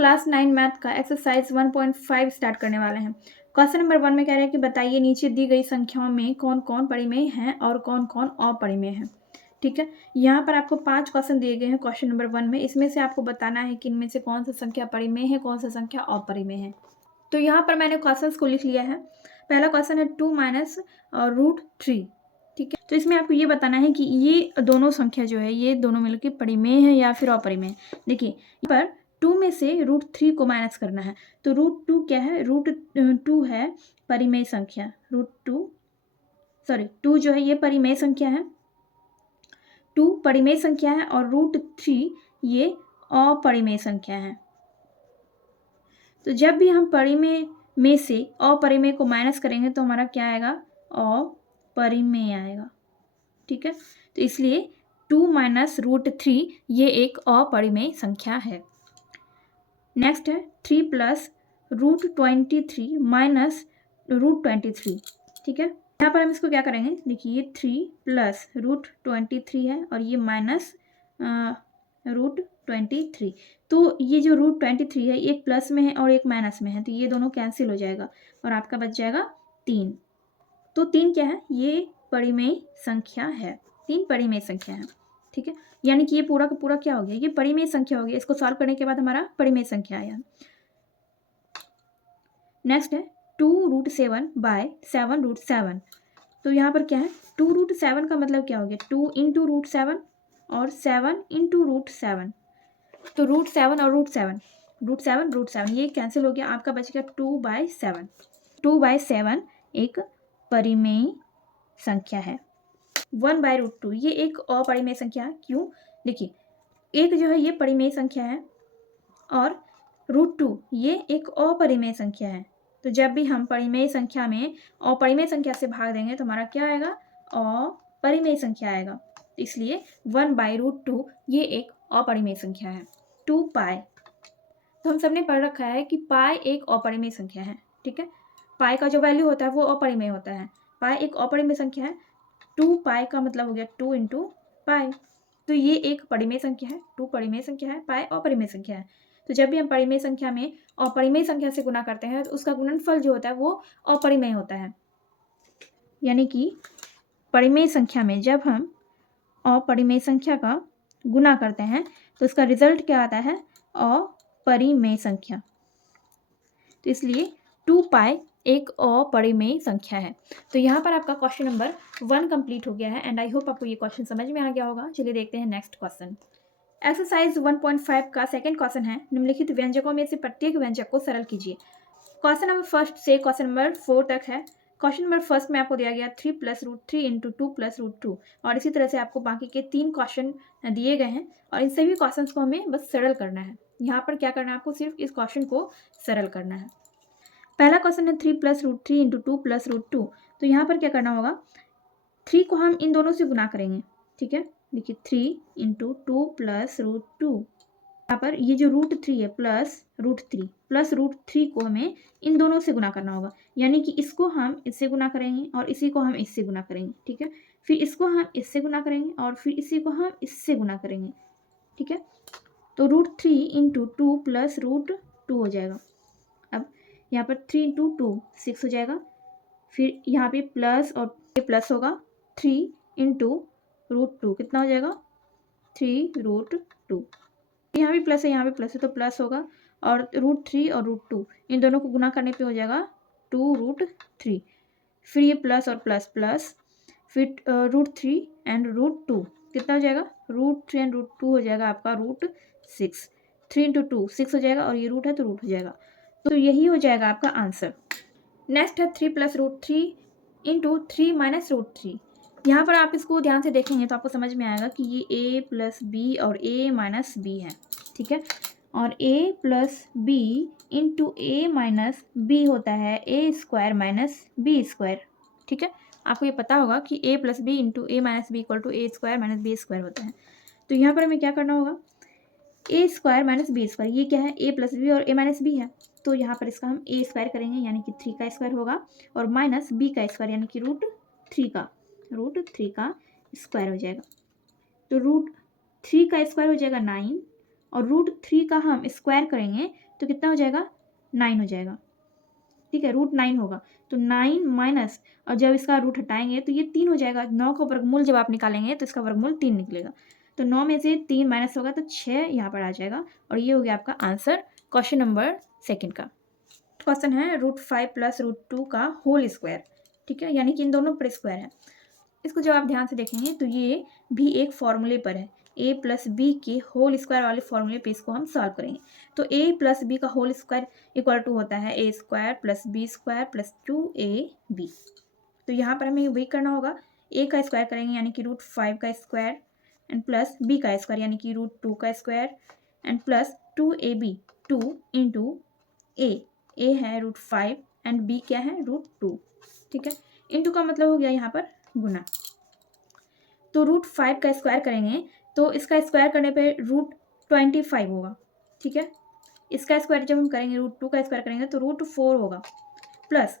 Class 9 math का exercise 1.5 start करने वाले हैं। क्वेश्चन नंबर 1 में कह रहे हैं कि बताइए नीचे दी गई संख्याओं में कौन कौन परिमेय हैं और कौन कौन अपरिमेय हैं। ठीक है, यहाँ पर आपको 5 क्वेश्चन दिए गए हैं क्वेश्चन नंबर 1 में। इसमें से आपको बताना है कि इनमें से कौन सा संख्या परिमेय है, कौन सा संख्या अपरिमेय है। तो यहाँ पर मैंने क्वेश्चन को लिख लिया है। पहला क्वेश्चन है 2 माइनस √3। ठीक है, तो इसमें आपको ये बताना है कि ये दोनों संख्या जो है ये दोनों मिलकर परिमेय है या फिर अपरिमेय। देखिए यहाँ पर 2 में से √3 को माइनस करना है। तो √2 क्या है, √2 है परिमेय संख्या। टू जो है ये परिमेय संख्या है, 2 परिमेय संख्या है और √3 ये अपरिमेय संख्या है। तो जब भी हम परिमेय में से अपरिमेय को माइनस करेंगे तो हमारा क्या आएगा, अपरिमेय आएगा। ठीक है, तो इसलिए 2 माइनस √3 ये एक अपरिमेय संख्या है। नेक्स्ट है 3 प्लस √23 माइनस √23। ठीक है, यहाँ पर हम इसको क्या करेंगे, देखिए ये 3 प्लस √23 है और ये माइनस √23। तो ये जो √23 है एक प्लस में है और एक माइनस में है, तो ये दोनों कैंसिल हो जाएगा और आपका बच जाएगा 3। तो 3 क्या है, ये परिमेय संख्या है। 3 परिमेय संख्या है। ठीक है, यानी कि ये पूरा का पूरा क्या हो गया, ये परिमेय संख्या हो गया। इसको सॉल्व करने के बाद हमारा परिमेय संख्या आया। नेक्स्ट है 2√7 बाय 7√7। तो यहाँ पर क्या है, 2√7 का मतलब क्या हो गया, 2 इंटू √7 और 7 इंटू √7। तो √7 और √7 ये कैंसिल हो गया, आपका बच गया 2/7। 2/7 एक परिमेय संख्या है। 1/√2 ये एक अपरिमेय संख्या है। क्यों, देखिए एक जो है ये परिमेय संख्या है और √2 ये एक अपरिमेय संख्या है। तो जब भी हम परिमेय संख्या में अपरिमेय संख्या से भाग देंगे तो हमारा क्या आएगा, अपरिमेय संख्या आएगा। इसलिए 1/√2 ये एक अपरिमेय संख्या है। 2 पाई, तो हम सबने पढ़ रखा है कि पाई एक अपरिमेय संख्या है। ठीक है, पाई का जो वैल्यू होता है वो अपरिमेय होता है। पाई एक अपरिमेय संख्या है। 2 पाई का मतलब हो गया 2 इंटू पाई। तो ये एक परिमेय संख्या है, 2 परिमेय संख्या है, पाई अपरिमेय संख्या है। तो जब भी हम परिमेय संख्या में अपरिमेय संख्या से गुना करते हैं तो उसका गुणनफल जो होता है वो अपरिमेय होता है। यानी कि परिमेय संख्या में जब हम अपरिमेय संख्या का गुना करते हैं तो उसका रिजल्ट क्या आता है, अपरिमेय संख्या। तो इसलिए 2 पाई एक अपरिमेय संख्या है। तो यहाँ पर आपका क्वेश्चन नंबर 1 कंप्लीट हो गया है एंड आई होप आपको ये क्वेश्चन समझ में आ गया होगा। चलिए देखते हैं नेक्स्ट क्वेश्चन। एक्सरसाइज 1.5 का सेकंड क्वेश्चन है, निम्नलिखित व्यंजकों में से प्रत्येक व्यंजक को सरल कीजिए। क्वेश्चन नंबर फर्स्ट से क्वेश्चन नंबर 4 तक है। क्वेश्चन नंबर फर्स्ट में आपको दिया गया 3 प्लस √3 इंटू 2 प्लस √2 और इसी तरह से आपको बाकी के 3 क्वेश्चन दिए गए हैं और इन सभी क्वेश्चन को हमें बस सरल करना है। यहाँ पर क्या करना है, आपको सिर्फ इस क्वेश्चन को सरल करना है। पहला क्वेश्चन है 3 प्लस √3 इंटू 2 प्लस √2। तो यहाँ पर क्या करना होगा, 3 को हम इन दोनों से गुना करेंगे। ठीक है, देखिए 3 इंटू 2 प्लस √2, यहाँ पर ये जो √3 है प्लस √3 को हमें इन दोनों से गुना करना होगा। यानी कि इसको हम इससे गुना करेंगे और इसी को हम इससे गुना करेंगे। ठीक है, फिर इसको हम इससे गुना करेंगे और फिर इसी को हम इससे गुना करेंगे। ठीक है, तो √3 इंटू 2 प्लस √2 हो जाएगा। अब यहाँ पर 3 इंटू 2 6 हो जाएगा। फिर यहाँ पे प्लस और ये प्लस होगा, 3 इंटू √2 कितना हो जाएगा, 3√2। यहाँ भी प्लस है, यहाँ भी प्लस है, तो प्लस होगा और √3 और √2 इन दोनों को गुना करने पे हो जाएगा 2√3। फिर ये प्लस और प्लस प्लस, फिर √3 एंड √2 कितना हो जाएगा, √3 एंड √2 हो जाएगा आपका √6। 3 इंटू 2 6 हो जाएगा और ये रूट है तो रूट हो जाएगा। तो यही हो जाएगा आपका आंसर। नेक्स्ट है 3 प्लस √3 इंटू 3 माइनस √3। यहाँ पर आप इसको ध्यान से देखेंगे तो आपको समझ में आएगा कि ये a प्लस बी और a माइनस बी है। ठीक है, और a plus b into a minus b होता है a² माइनस b²। ठीक है, आपको ये पता होगा कि a plus b into a minus b equal to a² minus b² होता है। तो यहाँ पर हमें क्या करना होगा, a² माइनस b², ये क्या है, a प्लस बी और a माइनस बी है। तो यहाँ पर इसका हम a² करेंगे यानी कि 3 का स्क्वायर होगा और माइनस b का स्क्वायर यानी कि √3 का स्क्वायर हो जाएगा। तो √3 का स्क्वायर हो जाएगा 9 और √3 का हम स्क्वायर करेंगे तो कितना हो जाएगा, 9 हो जाएगा। ठीक है, √9 होगा तो 9 माइनस, और जब इसका रूट हटाएंगे तो ये 3 हो जाएगा। 9 का वर्गमूल जब आप निकालेंगे तो इसका वर्गमूल 3 निकलेगा। तो 9 में से 3 माइनस होगा तो 6 यहाँ पर आ जाएगा। और ये हो गया आपका आंसर क्वेश्चन नंबर 2 का। क्वेश्चन है √5 + √2 का होल स्क्वायर। ठीक है, यानी कि इन दोनों पर स्क्वायर है। इसको जब आप ध्यान से देखेंगे तो ये भी एक फॉर्मूले पर है, a + b के होल स्क्वायर वाले फॉर्मूले पे इसको हम सॉल्व करेंगे। तो a + b का होल स्क्वायर इक्वल टू होता है a² + b² + 2ab। तो यहाँ पर हमें वही करना होगा, a का स्क्वायर करेंगे यानी कि √5 का स्क्वायर एंड प्लस b का स्क्वायर यानी कि √2 का square and plus 2ab, 2 into a है √5 एंड b क्या है √2। ठीक है, इंटू का मतलब हो गया यहाँ पर गुना। तो √5 का स्क्वायर करेंगे तो इसका स्क्वायर करने पे √25 होगा। ठीक है, इसका स्क्वायर जब हम करेंगे √2 का स्क्वायर करेंगे तो √4 होगा प्लस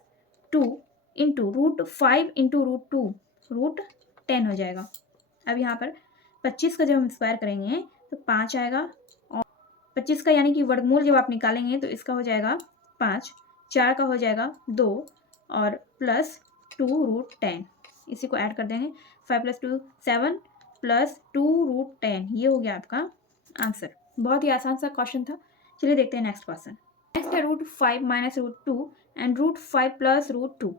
2 इंटू √5 इंटू √2 √10 हो जाएगा। अब यहाँ पर 25 का जब हम स्क्वायर करेंगे तो 5 आएगा, और 25 का यानी कि वर्गमूल जब आप निकालेंगे तो इसका हो जाएगा 5, 4 का हो जाएगा 2 और प्लस 2 √10, इसी को ऐड कर देंगे। 5 + 2 7 प्लस 2 √10, ये हो गया आपका आंसर। बहुत ही आसान सा क्वेश्चन था। चलिए देखते हैं नेक्स्ट क्वेश्चन। नेक्स्ट है √5 - √2 एंड √5 + √2।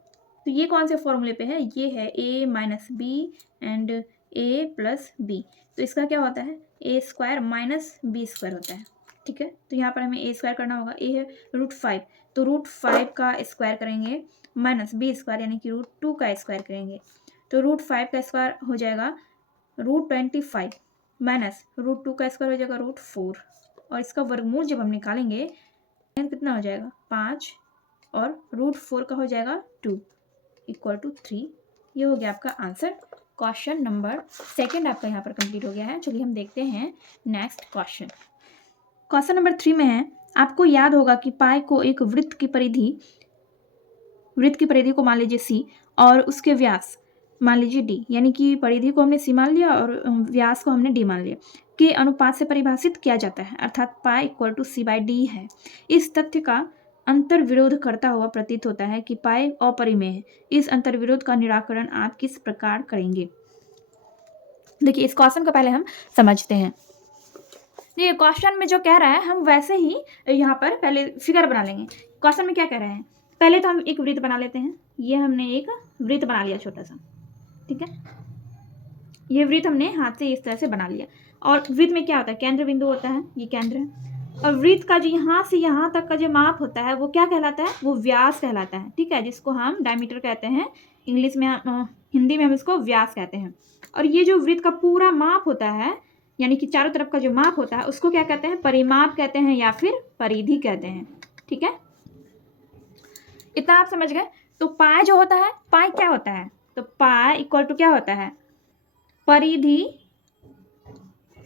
तो ये कौन से फॉर्मूले पे है, ये है a - b and a + b। तो इसका क्या होता है, a² - b² होता है। ठीक है, तो यहाँ पर हमें a² करना होगा, a है √5 तो √5 का स्क्वायर करेंगे माइनस b² यानी कि √2 का स्क्वायर करेंगे तो √5 का स्क्वायर हो जाएगा √25 माइनस √2 का स्क्वायर हो जाएगा √4, और इसका वर्गमूल जब हम निकालेंगे कितना हो जाएगा 5 और √4 का हो जाएगा 2 इक्वल टू 3। ये हो गया आपका आंसर। क्वेश्चन नंबर 2 आपका यहाँ पर कंप्लीट हो गया है। चलिए हम देखते हैं नेक्स्ट क्वेश्चन। क्वेश्चन नंबर 3 में है, आपको याद होगा कि पाई को एक वृत्त की परिधि को मान लीजिए c और उसके व्यास मान लीजिए d, यानी कि परिधि को हमने c मान लिया और व्यास को हमने d मान लिया, के अनुपात से परिभाषित किया जाता है, अर्थात पाई = c/d है। इस तथ्य का अंतर विरोध करता हुआ प्रतीत होता है कि पाई अपरिमेय है। इस अंतर विरोध का निराकरण आप किस प्रकार करेंगे। देखिए, इस क्वेश्चन को पहले हम समझते हैं। ये क्वेश्चन में जो कह रहा है हम वैसे ही यहाँ पर पहले फिगर बना लेंगे। क्वेश्चन में क्या कह रहे हैं, पहले तो हम एक वृत्त बना लेते हैं। ये हमने एक वृत्त बना लिया छोटा सा। ठीक है, ये वृत्त हमने हाथ से इस तरह से बना लिया, और वृत्त में क्या होता है, केंद्र बिंदु होता है, ये केंद्र है। और वृत्त का जो यहाँ से यहाँ तक का जो माप होता है वो क्या कहलाता है, वो व्यास कहलाता है। ठीक है, जिसको हम डायमीटर कहते हैं, इंग्लिश में हिंदी में हम इसको व्यास कहते हैं। और ये जो वृत्त का पूरा माप होता है, यानी कि चारों तरफ का जो माप होता है, उसको क्या कहते हैं, परिमाप कहते हैं या फिर परिधि कहते हैं। ठीक है, इतना आप समझ गए। तो पाई जो होता है, पाई क्या होता है, तो पाई इक्वल टू क्या होता है, परिधि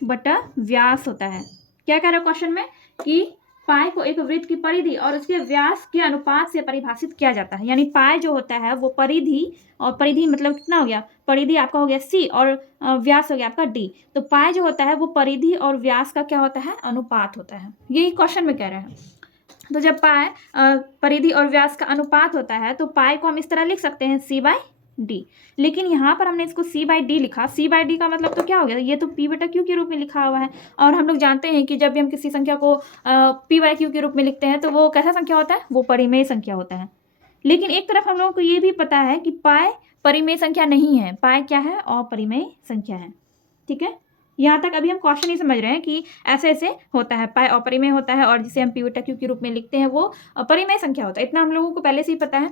बटा व्यास होता है। क्या कह रहा है क्वेश्चन में कि पाई को एक वृत्त की परिधि और उसके व्यास के अनुपात से परिभाषित किया जाता है। यानी पाई जो होता है वो परिधि, और परिधि मतलब कितना हो गया, परिधि आपका हो गया c और व्यास हो गया आपका d। तो पाई जो होता है वो परिधि और व्यास का क्या होता है, अनुपात होता है। यही क्वेश्चन में कह रहे हैं। तो जब पाई परिधि और व्यास का अनुपात होता है तो पाई को हम इस तरह लिख सकते हैं c/d। लेकिन यहाँ पर हमने इसको c/d लिखा। c/d का मतलब तो क्या हो गया, ये तो p/q के रूप में लिखा हुआ है, और हम लोग जानते हैं कि जब भी हम किसी संख्या को p/q के रूप में लिखते हैं तो वो कैसा संख्या होता है, वो परिमेय संख्या होता है। लेकिन एक तरफ हम लोगों को ये भी पता है कि पाई परिमेय संख्या नहीं है, पाई क्या है, अपरिमेय संख्या है। ठीक है, यहाँ तक अभी हम क्वेश्चन ही समझ रहे हैं कि ऐसे ऐसे होता है, पाई अपरिमेय होता है और जिसे हम p/q के रूप में लिखते हैं वो परिमेय संख्या होता है। इतना हम लोगों को पहले से ही पता है।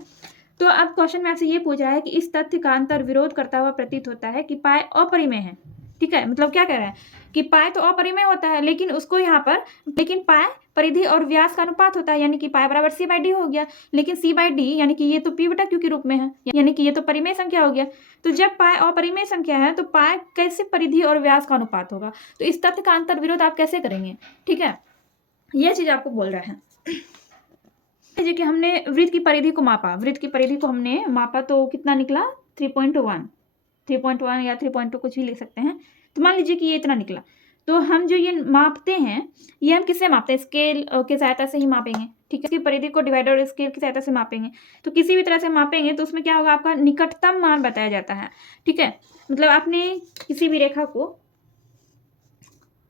तो अब क्वेश्चन में आपसे ये पूछ रहा है कि इस तथ्य का अंतर विरोध करता हुआ प्रतीत होता है कि पाई अपरिमेय है। ठीक है, मतलब क्या कह रहा है कि पाई तो अपरिमेय होता है, लेकिन उसको यहाँ पर, लेकिन पाई परिधि और व्यास का अनुपात होता है, यानी कि पाई बराबर c/d हो गया। लेकिन c/d यानी कि ये तो p/q के रूप में है, यानी कि ये तो परिमेय संख्या हो गया। तो जब पाई अपरिमेय संख्या है तो पाई कैसे परिधि और व्यास का अनुपात होगा, तो इस तथ्य का अंतर विरोध आप कैसे करेंगे। ठीक है, यह चीज आपको बोल रहा है। कि हमने वृत्त की परिधि को मापा, वृत्त की परिधि को हमने मापा तो कितना निकला, 3.1 या 3.2 कुछ भी लिख सकते हैं। तो मान लीजिए कि ये इतना निकला। तो हम जो ये मापते हैं, ये हम किससे मापते हैं? स्केल की सहायता से ही मापेंगे, ठीक है। इसकी परिधि को डिवाइडर और स्केल की सहायता से मापेंगे। तो किसी भी तरह से मापेंगे तो उसमें क्या होगा, आपका निकटतम मान बताया जाता है, ठीक है। मतलब आपने किसी भी रेखा को,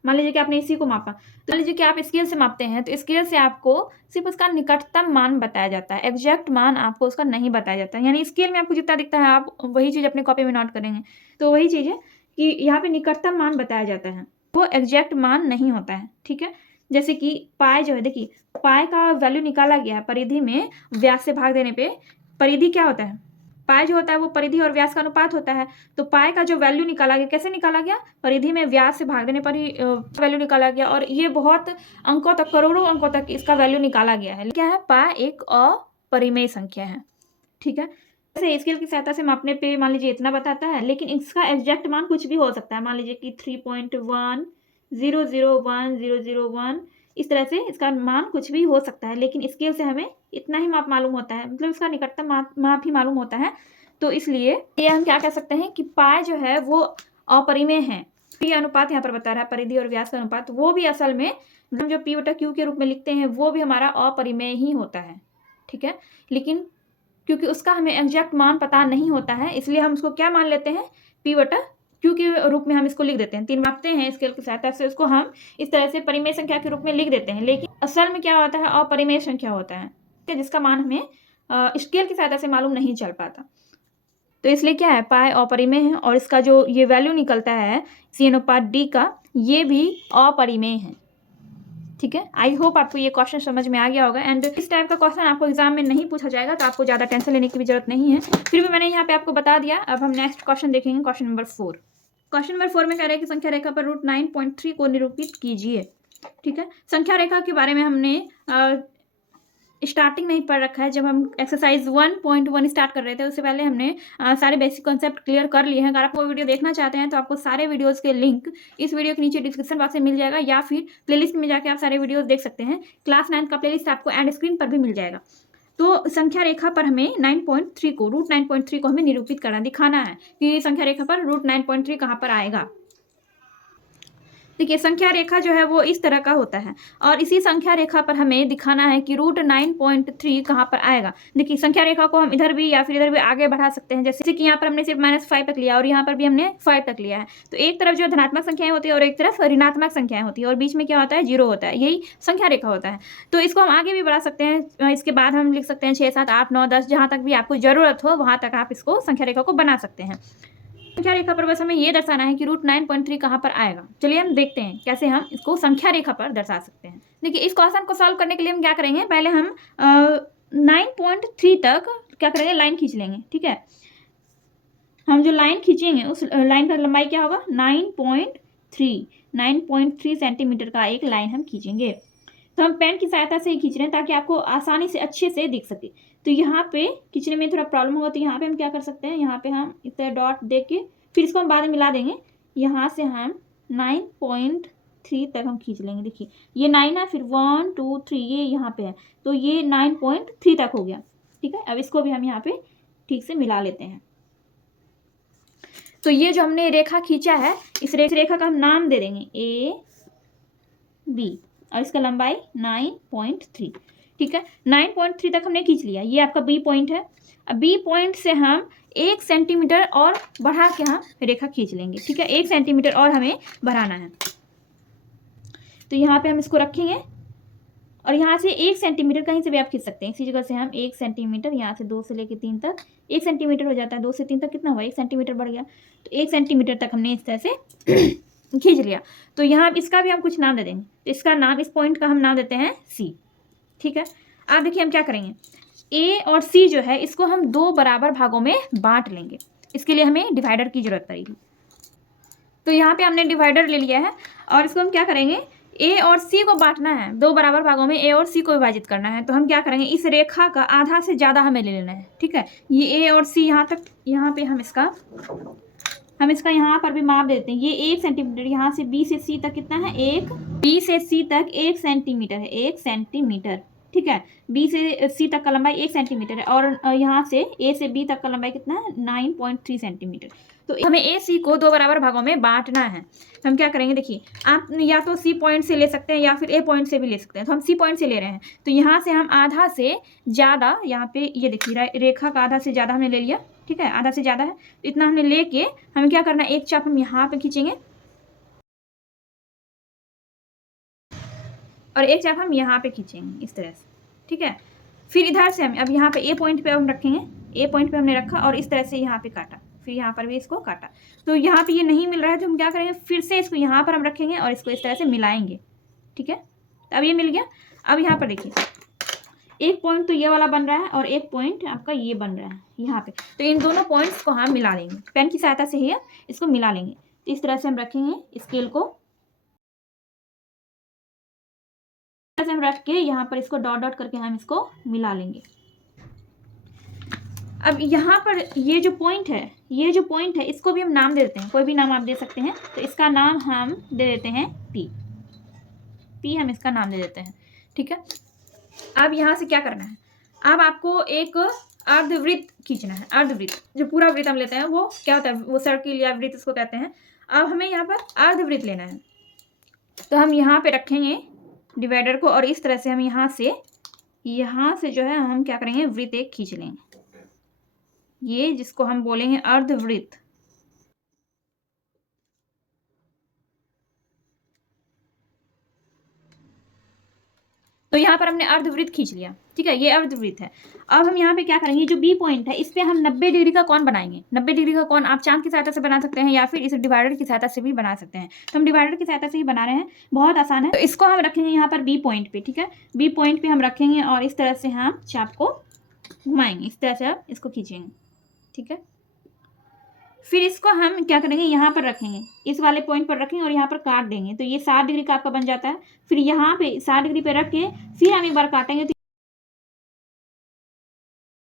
मान लीजिए कि आपने इसी को मापा, तो मान लीजिए कि आप स्केल से मापते हैं, तो स्केल से आपको सिर्फ उसका निकटतम मान बताया जाता है, एग्जैक्ट मान आपको उसका नहीं बताया जाता है। यानी स्केल में आपको जितना दिखता है आप वही चीज़ अपने कॉपी में नोट करेंगे। तो वही चीज़ है कि यहाँ पे निकटतम मान बताया जाता है, वो एग्जैक्ट मान नहीं होता है, ठीक है। जैसे कि पाई जो है, देखिए पाई का वैल्यू निकाला गया है परिधि में व्यास से भाग देने पे। परिधि क्या होता है? पाई जो होता है वो परिधि और व्यास का अनुपात होता है। तो पाई का जो वैल्यू निकाला गया, कैसे निकाला गया? परिधि में व्यास से भाग देने पर ही वैल्यू निकाला गया, और ये बहुत अंकों तक, करोड़ों अंकों तक इसका वैल्यू निकाला गया है। क्या है? पाई एक अपरिमेय संख्या है, ठीक है। जैसे स्केल की सहायता से मापने पे मान लीजिए इतना बताता है, लेकिन इसका एग्जैक्ट मान कुछ भी हो सकता है। मान लीजिए कि 3.1001, इस तरह से इसका मान कुछ भी हो सकता है, लेकिन स्केल से हमें इतना ही माप मालूम होता है, मतलब इसका निकटतम माप ही मालूम होता है। तो इसलिए ये हम क्या कह सकते हैं कि पाई जो है वो अपरिमेय है। ये अनुपात यहाँ पर बता रहा है, परिधि और व्यास का अनुपात, वो भी असल में हम जो P/Q के रूप में लिखते हैं वो भी हमारा अपरिमेय ही होता है, ठीक है। लेकिन क्योंकि उसका हमें एग्जैक्ट मान पता नहीं होता है, इसलिए हम उसको क्या मान लेते हैं? P/Q के रूप में हम इसको लिख देते हैं। 3 मापते हैं स्केल की सहायता से, उसको हम इस तरह से परिमेय संख्या के रूप में लिख देते हैं, लेकिन असल में क्या होता है? अपरिमेय संख्या होता है, जिसका मान हमें स्केल की सहायता से मालूम नहीं चल पाता। तो इसलिए क्या है? पाई अपरिमेय है, और इसका जो ये वैल्यू निकलता है C/D का, ये भी अपरिमेय है, ठीक है। आई होप आपको ये क्वेश्चन समझ में आ गया होगा। एंड इस टाइप का क्वेश्चन आपको एग्जाम में नहीं पूछा जाएगा, तो आपको ज़्यादा टेंशन लेने की भी जरूरत नहीं है। फिर भी मैंने यहाँ पे आपको बता दिया। अब हम नेक्स्ट क्वेश्चन देखेंगे, क्वेश्चन नंबर 4। क्वेश्चन नंबर 4 में कह रहे हैं कि संख्या रेखा पर √9.3 को निरूपित कीजिए, ठीक है। संख्या रेखा के बारे में हमने स्टार्टिंग में ही पढ़ रखा है। जब हम एक्सरसाइज 1.1 स्टार्ट कर रहे थे, उससे पहले हमने सारे बेसिक कॉन्सेप्ट क्लियर कर लिए हैं। अगर आप वो वीडियो देखना चाहते हैं तो आपको सारे वीडियोस के लिंक इस वीडियो के नीचे डिस्क्रिप्शन बॉक्स में मिल जाएगा, या फिर प्लेलिस्ट में जाके आप सारे वीडियोस देख सकते हैं। क्लास 9 का प्लेलिस्ट आपको एंड स्क्रीन पर भी मिल जाएगा। तो संख्या रेखा पर हमें √9.3 को हमें निरूपित करना, दिखाना है कि संख्या रेखा पर √9.3 कहाँ पर आएगा। देखिए संख्या रेखा जो है वो इस तरह का होता है, और इसी संख्या रेखा पर हमें दिखाना है कि √9.3 कहाँ पर आएगा। देखिए संख्या रेखा को हम इधर भी या फिर इधर भी आगे बढ़ा सकते हैं, जैसे कि यहाँ पर हमने सिर्फ -5 तक लिया और यहाँ पर भी हमने 5 तक लिया है। तो एक तरफ जो धनात्मक संख्याएं होती है और एक तरफ ऋणात्मक संख्याएं होती है, और बीच में क्या होता है? 0 होता है। यही संख्या रेखा होता है। तो इसको हम आगे भी बढ़ा सकते हैं। इसके बाद हम लिख सकते हैं 6, 7, 8, 9, 10, जहाँ तक भी आपको ज़रूरत हो वहाँ तक आप इसको संख्या रेखा को बना सकते हैं। संख्या रेखा पर बस हमें ये दर्शाना है कि √9.3 कहाँ पर आएगा। चलिए हम देखते हैं कैसे हम इसको संख्या रेखा पर दर्शा सकते हैं। देखिए इस क्वेश्चन को सॉल्व करने के लिए हम क्या करेंगे? पहले हम 9.3 तक क्या करेंगे? लाइन खींच लेंगे, ठीक है। हम जो लाइन खींचेंगे उस लाइन का लंबाई क्या होगा? 9.3 सेंटीमीटर का एक लाइन हम खींचेंगे। तो हम पेन की सहायता से ही खींच रहे हैं ताकि आपको आसानी से अच्छे से दिख सके। तो यहाँ पे खींचने में थोड़ा प्रॉब्लम होती है। यहाँ पे हम क्या कर सकते हैं? यहाँ पे हम इस तरह डॉट दे के फिर इसको हम बाद में मिला देंगे। यहाँ से हम 9.3 तक हम खींच लेंगे। देखिए ये 9 है, फिर 1 2 3 ये यहाँ पे है, तो ये 9.3 तक हो गया, ठीक है। अब इसको भी हम यहाँ पे ठीक से मिला लेते हैं। तो ये जो हमने रेखा खींचा है, इस रेखा का हम नाम दे देंगे AB, और इसका लंबाई 9.3, ठीक है। 9.3 तक हमने खींच लिया। ये आपका B पॉइंट है। अब B पॉइंट से हम 1 सेंटीमीटर और बढ़ा के हम रेखा खींच लेंगे, ठीक है। 1 सेंटीमीटर और हमें बढ़ाना है। तो यहाँ पे हम इसको रखेंगे, और यहाँ से 1 सेंटीमीटर कहीं से भी आप खींच सकते हैं। इसी जगह से हम 1 सेंटीमीटर, यहाँ से 2 से लेकर 3 तक 1 सेंटीमीटर हो जाता है। 2 से 3 तक कितना हुआ? 1 सेंटीमीटर बढ़ गया। तो 1 सेंटीमीटर तक हमने इस तरह से खींच लिया। तो यहाँ इसका भी हम कुछ नाम दे देंगे। तो इसका नाम, इस पॉइंट का हम नाम देते हैं C, ठीक है। अब देखिए हम क्या करेंगे, A और C जो है इसको हम 2 बराबर भागों में बांट लेंगे। इसके लिए हमें डिवाइडर की जरूरत पड़ेगी। तो यहाँ पे हमने डिवाइडर ले लिया है, और इसको हम क्या करेंगे? A और C को बांटना है 2 बराबर भागों में, A और C को विभाजित करना है। तो हम क्या करेंगे? इस रेखा का आधा से ज़्यादा हमें ले लेना है, ठीक है। ये A और C यहाँ तक, यहाँ पे हम इसका यहाँ पर भी माप देते हैं। ये 1 सेंटीमीटर, यहाँ से B से C तक कितना है? B से C तक 1 सेंटीमीटर है, 1 सेंटीमीटर, ठीक है। बी से सी तक का लंबाई 1 सेंटीमीटर है और यहाँ से ए से बी तक का लंबाई कितना है 9.3 सेंटीमीटर। तो हमें ए सी को 2 बराबर भागों में बांटना है। तो हम क्या करेंगे, देखिए आप या तो सी पॉइंट से ले सकते हैं या फिर ए पॉइंट से भी ले सकते हैं। तो हम सी पॉइंट से ले रहे हैं, तो यहाँ से हम आधा से ज़्यादा, यहाँ पे ये देखिए रेखा का आधा से ज़्यादा हमने ले लिया, ठीक है, आधा से ज़्यादा है, तो इतना हमने लेके हमें क्या करना है, एक चाप हम यहाँ पे खींचेंगे और एक चाप हम यहाँ पे खींचेंगे इस तरह से, ठीक है। फिर इधर से हम अब यहाँ पे ए पॉइंट पे हम रखेंगे, ए पॉइंट पे हमने रखा और इस तरह से यहाँ पे काटा, फिर यहाँ पर भी इसको काटा। तो यहाँ पे ये नहीं मिल रहा है तो हम क्या करेंगे, फिर से इसको यहाँ पर हम रखेंगे और इसको इस तरह से मिलाएंगे, ठीक है। तो अब ये मिल गया। अब यहाँ पर देखिए एक पॉइंट तो ये वाला बन रहा है और एक पॉइंट आपका ये बन रहा है यहाँ पे, तो इन दोनों पॉइंट्स को हम मिला लेंगे, पेन की सहायता से ही इसको मिला लेंगे। तो इस तरह से हम रखेंगे स्केल को, हम रख के यहाँ पर इसको डॉट डॉट करके हम इसको मिला लेंगे। अब यहाँ पर ये जो पॉइंट है, ये जो पॉइंट है इसको भी हम नाम दे देते हैं, कोई भी नाम आप दे सकते हैं। तो इसका नाम हम दे देते हैं पी, पी हम इसका नाम दे देते हैं, ठीक है। अब यहाँ से क्या करना है, अब आपको एक अर्धवृत्त खींचना है। अर्धवृत्त जो पूरा वृत्त हम लेते हैं वो क्या होता है, वो सर्किल या वृत्त इसको कहते हैं। अब हमें यहाँ पर अर्धवृत्त लेना है, तो हम यहाँ पे रखेंगे डिवाइडर को और इस तरह से हम यहाँ से जो है हम क्या करेंगे, वृत्त एक खींच लेंगे, ये जिसको हम बोलेंगे अर्धवृत्त। तो यहाँ पर हमने अर्धवृत्त खींच लिया, ठीक है, ये अर्धवृत्त है। अब हम यहाँ पे क्या करेंगे, जो बी पॉइंट है इस पे हम 90 डिग्री का कोण बनाएंगे। 90 डिग्री का कोण आप चांद की सहायता से बना सकते हैं या फिर इस डिवाइडर की सहायता से भी बना सकते हैं। तो हम डिवाइडर की सहायता से ही बना रहे हैं, बहुत आसान है। तो इसको हम रखेंगे यहाँ पर बी पॉइंट पे, ठीक है, बी पॉइंट पे हम रखेंगे और इस तरह से हम चाप को घुमाएंगे, इस तरह से आप इसको खींचेंगे, ठीक है। फिर इसको हम क्या करेंगे, यहाँ पर रखेंगे, इस वाले पॉइंट पर रखेंगे और यहाँ पर काट देंगे, तो ये 60 डिग्री का आपका बन जाता है। फिर यहाँ पे 60 डिग्री पे रख के फिर हम एक बार काटेंगे, तो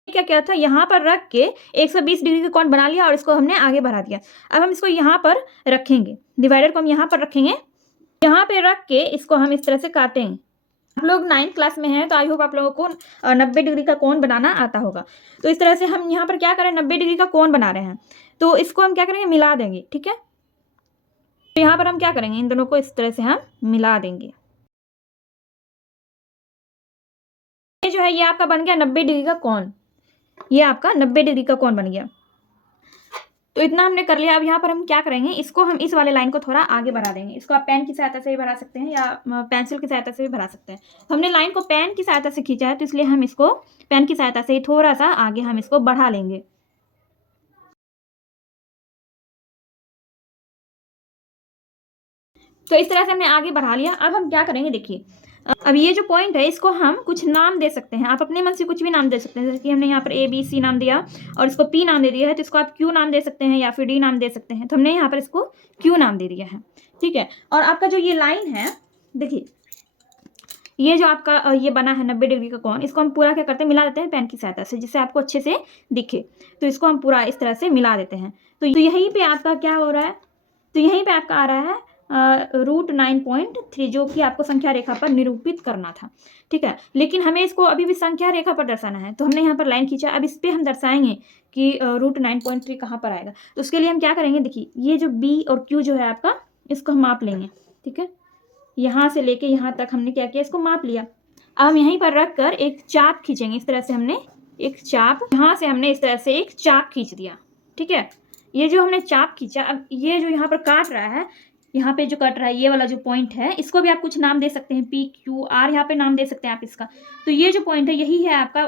क्या था, यहाँ पर रख के 120 डिग्री का कोण बना लिया और इसको हमने आगे बढ़ा दिया। अब हम इसको यहाँ पर रखेंगे, डिवाइडर को हम यहाँ पर रखेंगे, यहाँ पे रख के इसको हम इस तरह से काटेंगे। आप लोग 9th क्लास में हैं तो आई होप आप लोगों को 90 डिग्री का कोण बनाना आता होगा। तो इस तरह से हम यहाँ पर क्या करें, 90 डिग्री का कोण बना रहे हैं, तो इसको हम क्या करेंगे, मिला देंगे, ठीक है। तो यहाँ पर हम क्या करेंगे, इन दोनों को इस तरह से हम मिला देंगे। ये जो है ये आपका बन गया 90 डिग्री का कोण, ये आपका 90 डिग्री का कोण बन गया। तो इतना हमने कर लिया। अब यहाँ पर हम क्या करेंगे, इसको हम इस वाले लाइन को थोड़ा आगे बढ़ा देंगे। इसको आप पेन की सहायता से भी बढ़ा सकते हैं या पेंसिल की सहायता से भी बढ़ा सकते हैं। तो हमने लाइन को पेन की सहायता से खींचा है तो इसलिए हम इसको पेन की सहायता से थोड़ा सा आगे हम इसको बढ़ा लेंगे। तो इस तरह से हमने आगे बढ़ा लिया। अब हम क्या करेंगे, देखिए अब ये जो पॉइंट है इसको हम कुछ नाम दे सकते हैं, आप अपने मन से कुछ भी नाम दे सकते हैं। जैसे कि हमने यहाँ पर ABC नाम दिया और इसको P नाम दे दिया है, तो इसको आप Q नाम दे सकते हैं या फिर D नाम दे सकते हैं। तो हमने यहाँ पर इसको Q नाम दे दिया है, ठीक है। और आपका जो ये लाइन है, देखिए ये जो आपका ये बना है 90 डिग्री का कोण, इसको हम पूरा क्या करते हैं, मिला देते हैं पेन की सहायता से, जिससे आपको अच्छे से दिखे। तो इसको हम पूरा इस तरह से मिला देते हैं। तो यहीं पे आपका क्या हो रहा है, तो यहीं पे आपका आ रहा है √9.3, जो कि आपको संख्या रेखा पर निरूपित करना था, ठीक है। लेकिन हमें इसको अभी भी संख्या रेखा पर दर्शाना है, तो हमने यहाँ पर लाइन खींचा। अब इस पर हम दर्शाएंगे कि √9.3 कहाँ पर आएगा। तो उसके लिए हम क्या करेंगे, देखिए ये जो B और Q जो है आपका, इसको हम माप लेंगे, ठीक है। यहाँ से लेके यहाँ तक हमने क्या किया, इसको माप लिया। अब हम यहीं पर रख कर एक चाप खींचेंगे। इस तरह से हमने एक चाप, यहाँ से हमने इस तरह से एक चाप खींच दिया, ठीक है। ये जो हमने चाप खींचा, अब ये जो यहाँ पर काट रहा है, यहाँ पे जो कट रहा है ये वाला जो पॉइंट है, इसको भी आप कुछ नाम दे सकते हैं, PQR यहाँ पे नाम दे सकते हैं आप इसका। तो ये जो पॉइंट है यही है आपका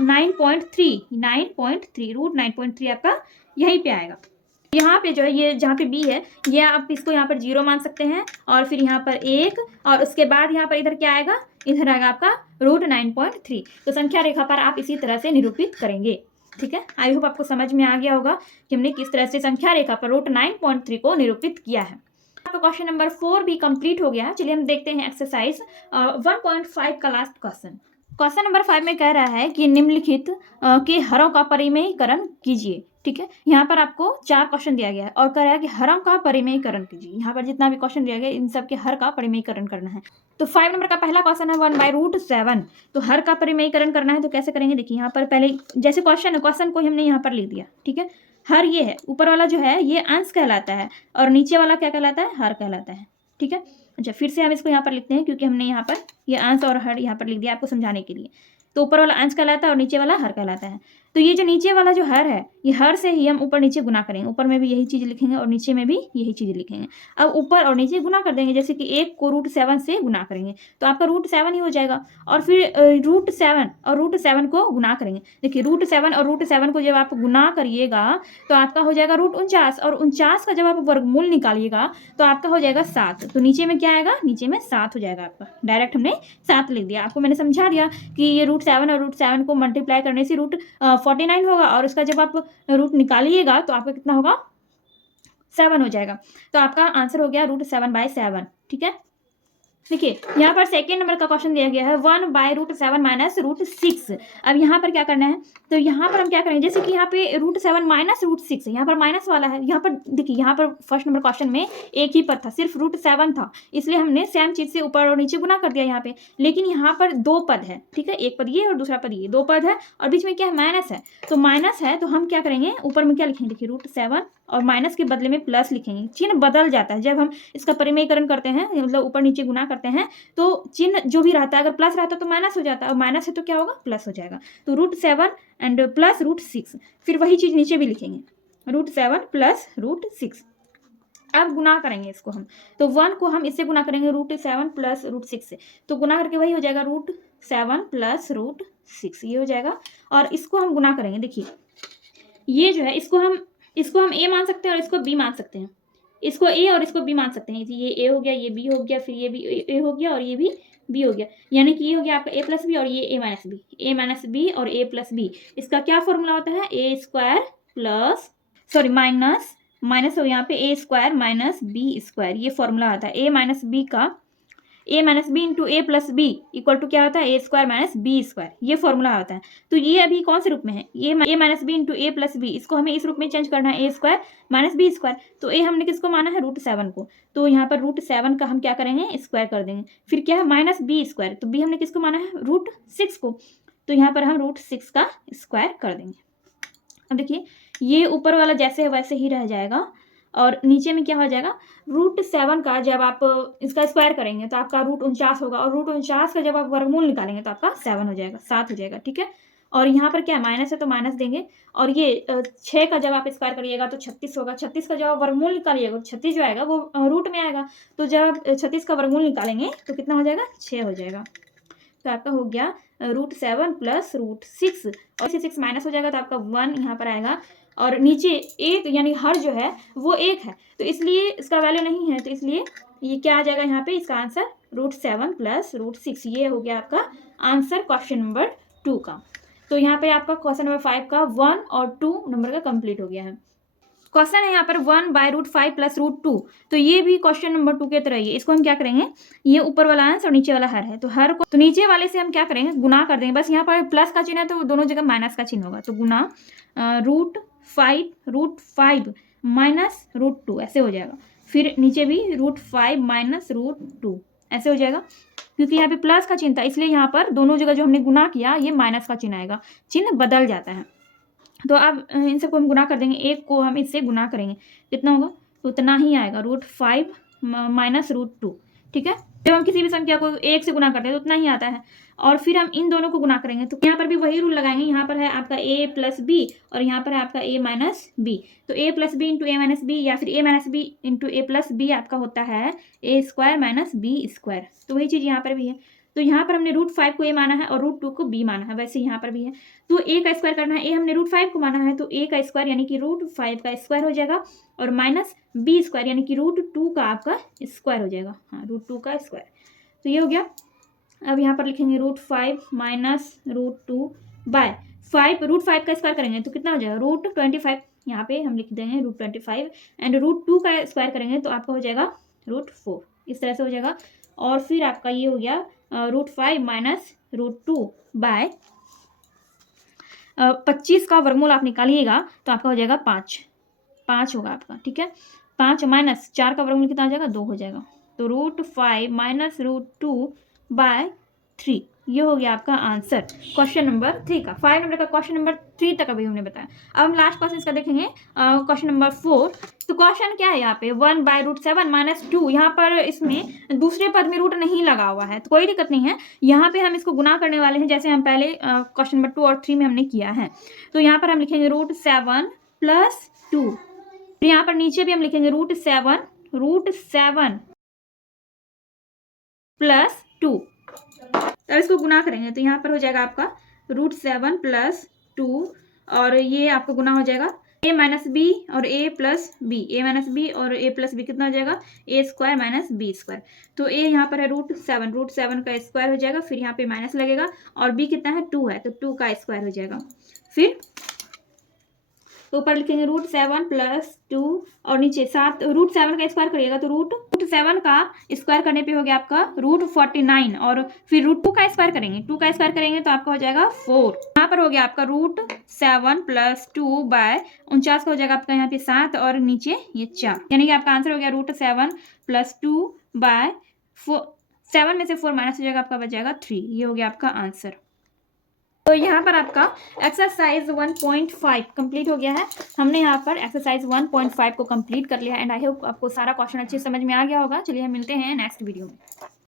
9.3 √9.3 आपका यहीं पे आएगा। यहाँ पे जो है ये जहाँ पे B है, ये आप इसको यहाँ पर 0 मान सकते हैं और फिर यहाँ पर 1 और उसके बाद यहाँ पर इधर क्या आएगा, इधर आएगा आपका √9.3। तो संख्या रेखा पर आप इसी तरह से निरूपित करेंगे, ठीक है। आई होप आपको समझ में आ गया होगा कि हमने किस तरह से संख्या रेखा पर √9.3 को निरूपित किया है। आपका क्वेश्चन नंबर 4 भी कंप्लीट हो गया है। चलिए हम देखते हैं एक्सरसाइज 1.5 का लास्ट क्वेश्चन। क्वेश्चन नंबर 5 में कह रहा है कि निम्नलिखित के हरों का परिमेयीकरण कीजिए। ठीक है, यहाँ पर आपको 4 क्वेश्चन दिया गया है और कह रहा है कि हरों का परिमेयीकरण कीजिए। यहाँ पर जितना भी क्वेश्चन दिया गया इन सब के हर का परिमेयीकरण करना है। तो 5 नंबर का पहला क्वेश्चन है 1/√7। तो हर का परिमेयीकरण करना है तो कैसे करेंगे, देखिए यहाँ पर पहले जैसे क्वेश्चन को हमने यहाँ पर लिख दिया। ठीक है, हर ये है, ऊपर वाला जो है ये अंश कहलाता है और नीचे वाला क्या कहलाता है, हर कहलाता है। ठीक है, अच्छा फिर से हम इसको यहाँ पर लिखते हैं क्योंकि हमने यहाँ पर ये अंश और हर यहाँ पर लिख दिया आपको समझाने के लिए। तो ऊपर वाला अंश कहलाता है और नीचे वाला हर कहलाता है। तो ये जो नीचे वाला जो हर है, ये हर से ही हम ऊपर नीचे गुना करेंगे। ऊपर में भी यही चीज़ लिखेंगे और नीचे में भी यही चीज़ लिखेंगे। अब ऊपर और नीचे गुना कर देंगे, जैसे कि 1 को √7 से गुना करेंगे तो आपका √7 ही हो जाएगा। और फिर √7 और √7 को गुना करेंगे। देखिए √7 और √7 को जब आप गुना करिएगा तो आपका हो जाएगा √49 और 49 का जब आप वर्गमूल निकालिएगा तो आपका हो जाएगा 7। तो नीचे में क्या आएगा, नीचे में 7 हो जाएगा आपका। डायरेक्ट हमने 7 लिख दिया। आपको मैंने समझा दिया कि ये √7 और √7 को मल्टीप्लाई करने से √49 होगा और उसका जब आप रूट निकालिएगा तो आपका कितना होगा, 7 हो जाएगा। तो आपका आंसर हो गया √7/7। ठीक है, देखिए यहाँ पर सेकेंड नंबर का क्वेश्चन दिया गया है 1/√7 माइनस √6। अब यहाँ पर क्या करना है, तो यहाँ पर हम क्या करेंगे, जैसे कि यहाँ पे √7 माइनस √6 यहाँ पर माइनस वाला है। यहाँ पर देखिए, यहाँ पर फर्स्ट नंबर क्वेश्चन में एक ही पद था, सिर्फ √7 था, इसलिए हमने सेम चीज़ से ऊपर और नीचे गुना कर दिया यहाँ पे। लेकिन यहाँ पर 2 पद है। ठीक है, एक पद ये और दूसरा पद ये, 2 पद है और बीच में क्या है, माइनस है। तो माइनस है तो हम क्या करेंगे, ऊपर में क्या लिखेंगे, देखिए √7 और माइनस के बदले में प्लस लिखेंगे। चिन्ह बदल जाता है जब हम इसका परिमेयीकरण करते हैं, मतलब ऊपर नीचे गुना करते हैं तो चिन्ह जो भी रहता है, अगर प्लस रहता है तो माइनस हो जाता है और माइनस है तो क्या होगा, प्लस हो जाएगा। तो √7 एंड प्लस √6, फिर वही चीज़ नीचे भी लिखेंगे, √7 प्लस √6। अब गुना करेंगे इसको हम, तो 1 को हम इससे गुना करेंगे √7 प्लस √6 से, तो गुना करके वही हो जाएगा √7 प्लस √6, ये हो जाएगा। और इसको हम गुना करेंगे, देखिए ये जो है इसको हम a मान सकते हैं और इसको b मान सकते हैं। इसको a और इसको b मान सकते हैं। ये a हो गया, ये b हो गया, फिर ये भी a हो गया और ये भी b हो गया। यानी कि ये हो गया आपका a प्लस बी और ये a माइनस बी और a प्लस बी। इसका क्या फॉर्मूला होता है, माइनस हो यहाँ पे a² माइनस b², ये फॉर्मूला आता है। a माइनस बी का a minus b into a plus b equal to क्या होता है, a² माइनस b², ये फॉर्मूला होता है। तो ये अभी कौन से रूप में है, ये a minus b into a plus b, इसको हमें इस रूप में चेंज करना है, a² माइनस b²। तो a हमने किसको माना है, √7 को, तो यहाँ पर √7 का हम क्या करेंगे, स्क्वायर कर देंगे। फिर क्या है, माइनस b², तो b हमने किसको माना है, √6 को, तो यहाँ पर हम √6 का स्क्वायर कर देंगे। अब देखिए ये ऊपर वाला जैसे है वैसे ही रह जाएगा और नीचे में क्या हो जाएगा, √7 का जब आप इसका स्क्वायर करेंगे तो आपका √49 होगा और √49 का जब आप वर्गमूल निकालेंगे तो आपका 7 हो जाएगा, 7 हो जाएगा। ठीक है, और यहाँ पर क्या है, माइनस है तो माइनस देंगे और ये 6 का जब आप स्क्वायर करिएगा तो 36 होगा। 36 का जब आप वर्गमूल निकालिएगा, 36 जो आएगा वो रूट में आएगा, तो जब आप 36 का वर्गमूल निकालेंगे तो कितना हो जाएगा, 6 हो जाएगा। तो आपका हो गया √7 प्लस √6 और 6 माइनस हो जाएगा तो आपका 1 यहाँ पर आएगा और नीचे एक यानी हर जो है वो 1 है, तो इसलिए इसका वैल्यू नहीं है, तो इसलिए ये क्या आ जाएगा यहाँ पे, इसका आंसर √7 प्लस √6, ये हो गया आपका आंसर क्वेश्चन नंबर 2 का। तो यहाँ पे आपका क्वेश्चन नंबर 5 का 1 और 2 नंबर का कंप्लीट हो गया है। क्वेश्चन है यहाँ पर 1/√5 प्लस √2, तो ये भी क्वेश्चन नंबर 2 के तरह ही है। इसको हम क्या करेंगे, ये ऊपर वाला अंश और नीचे वाला हर है, तो हर को तो नीचे वाले से हम क्या करेंगे, गुना कर देंगे। बस यहाँ पर प्लस का चिन्ह है तो दोनों जगह माइनस का चिन्ह होगा, तो गुना √5 माइनस √2 ऐसे हो जाएगा। फिर नीचे भी √5 माइनस √2 ऐसे हो जाएगा, क्योंकि यहाँ पे प्लस का चिन्ह था इसलिए यहाँ पर दोनों जगह जो हमने गुना किया ये माइनस का चिन्ह आएगा, चिन्ह बदल जाता है। तो अब इन सबको हम गुना कर देंगे, एक को हम इससे गुना करेंगे, कितना होगा, तो उतना ही आएगा √5 माइनस √2। ठीक है, जब हम किसी भी संख्या को 1 से गुना करते हैं तो उतना ही आता है और फिर हम इन दोनों को गुना करेंगे तो यहाँ पर भी वही रूल लगाएंगे। यहाँ पर है आपका a प्लस बी और यहाँ पर है आपका a माइनस बी, तो a plus b into a minus b या फिर a minus b into a plus b आपका होता है a² माइनस b², तो वही चीज़ यहाँ पर भी है। तो यहाँ पर हमने √5 को a माना है और √2 को b माना है, वैसे यहाँ पर भी है। तो a का स्क्वायर करना है, a हमने √5 को माना है तो a का स्क्वायर यानी कि √5 का स्क्वायर हो जाएगा और माइनस b² यानी कि √2 का आपका स्क्वायर हो जाएगा, हाँ √2 का स्क्वायर, तो ये हो गया। अब यहाँ पर लिखेंगे √5 माइनस √2 बाय 5, √5 का स्क्वायर करेंगे तो कितना हो जाएगा, √25, यहाँ पे हम लिख देंगे √25 एंड √2 का स्क्वायर करेंगे तो आपका हो जाएगा √4, इस तरह से हो जाएगा। और फिर आपका ये हो गया √5 माइनस √2 बाय 25 का वर्गमूल आप निकालिएगा तो आपका हो जाएगा 5 होगा आपका, ठीक है। 5 माइनस 4 का वर्गमूल कितना आ जाएगा, 2 हो जाएगा। तो √5 माइनस √2 बाय 3, ये हो गया आपका आंसर क्वेश्चन नंबर 3 का। 5 नंबर का क्वेश्चन नंबर 3 तक अभी हमने बताया। अब हम लास्ट क्वेश्चन इसका देखेंगे, क्वेश्चन नंबर 4। तो क्वेश्चन क्या है यहाँ पे, 1 बाय √7 माइनस 2। यहाँ पर इसमें दूसरे पद में रूट नहीं लगा हुआ है तो कोई दिक्कत नहीं है। यहाँ पे हम इसको गुना करने वाले हैं जैसे हम पहले क्वेश्चन नंबर 2 और 3 में हमने किया है। तो यहाँ पर हम लिखेंगे √7 प्लस 2। फिर यहाँ पर नीचे भी हम लिखेंगे √7 प्लस 2। अब इसको गुना करेंगे तो यहाँ पर हो जाएगा आपका √7 प्लस 2 और ये आपका गुना हो जाएगा a माइनस बी और a plus b, a minus b और a प्लस बी कितना हो जाएगा, a square minus b square. तो a यहाँ पर है √7 का स्क्वायर हो जाएगा, फिर यहाँ पे माइनस लगेगा और b कितना है, 2 है तो 2 का स्क्वायर हो जाएगा। फिर तो ऊपर लिखेंगे √7 प्लस 2 और नीचे 7, √7 का स्क्वायर करिएगा तो √7 का स्क्वायर करने पे हो गया आपका √49 और फिर √2 का स्क्वायर करेंगे, 2 का स्क्वायर करेंगे तो आपका हो जाएगा 4। यहाँ पर हो गया आपका √7 प्लस 2 बाय 49 का हो जाएगा आपका यहाँ पे 7 और नीचे ये 4, यानी कि आपका आंसर हो गया √7 प्लस 2 बाय 7 में से 4 माइनस हो जाएगा, आपका बच जाएगा 3। ये हो गया आपका आंसर। तो यहाँ पर आपका एक्सरसाइज 1.5 कंप्लीट हो गया है। हमने यहाँ पर एक्सरसाइज 1.5 को कंप्लीट कर लिया है एंड आई होप आपको सारा क्वेश्चन अच्छे समझ में आ गया होगा। चलिए हम मिलते हैं नेक्स्ट वीडियो में।